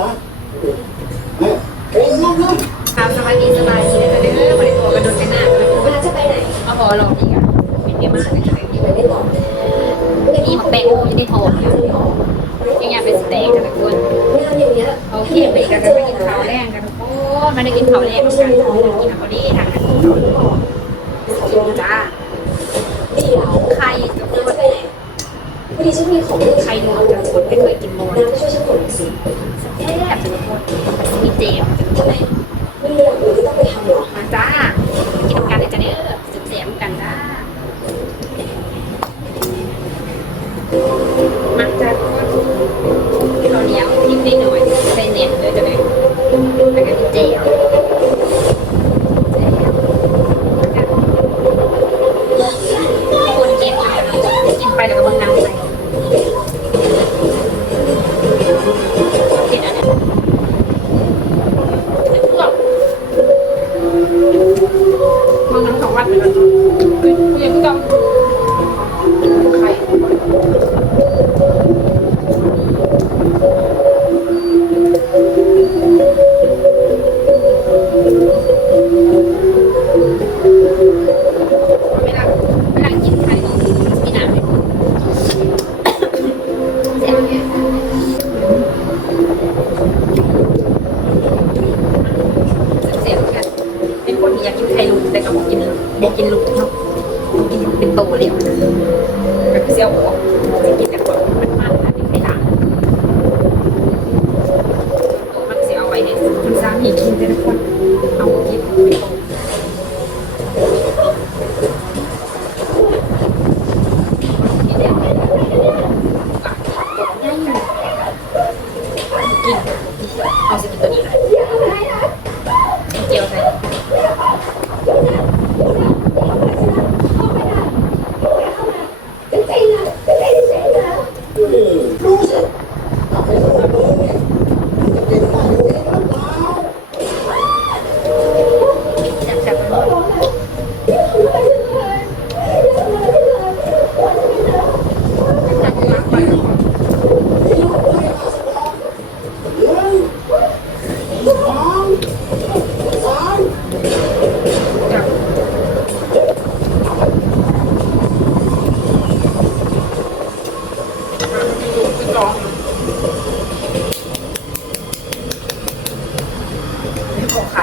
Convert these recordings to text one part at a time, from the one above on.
นะเอ้ยลุกลุกครับสวัสดีสบายดีเลยจ้ะเด้อมาในตัวกระโดดไปหน้าเลยเวลาจะไปไหนเอาพอลองอีกอะเป็นเยอะมากเลยจ้ะเด้อยังไม่บอกมีหมกแป้งโอ้ยได้ทองยังอยากเป็นสเต็กกันทุกคนงานอย่างเงี้ยโอเคไปกันไปกินข้าวแรงกันโอ้ไม่ได้กินข้าวแรงกันกินข้าวดีทางนั้นจ้าดีแล้วไข่กับงานจะไปไหนพอดีฉันมีของเรื่อนวลกันคนไม่เคยกินโมน มีเจมทำไมไม่มีอย่างอื่นที่ต้องไปทำหรอมาจ้ากินกันเลยจ้ะเด้อสืบเสียงกันจ้ามาจ้าข้าวเหนียวนิดหน่อยใส่เน็ตเลยจ้ะเด้อแล้วก็มีเจลคนเก็บกินไปแล้วก็บังน้ำ เป็นโตเร็วแบบเสียวหัวกินแต่แบบมันมันนะเป็นไข่ดาวโตมันเสียเอาไว้ให้คุณสามีกินแต่ละคนเอากินเป็นโต กินเอาสกินตัวนี้นะเจียวใส่ จับจับมันจับมันไปจับลองนี่ ของใคร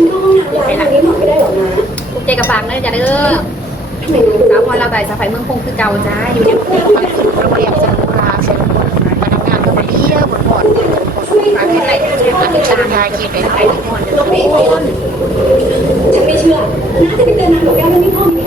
ฉันเข้าห้องน้ลื่อนจกับปากเลยจ้ะเด้อทสาวพรเราใส่สะพายเมืองคงคือเก่าจ้าอยู่ในเมืองคงคือเราแอบจะรู้ลาเชลล์มาทำงานกับเบี้ยมดหมดมาที่ไหนมาที่ตามได้กินไปไหนทุกคนฉันไม่เชื่อน่าจะไปเจอนางกับแก้วที่ห้องนี้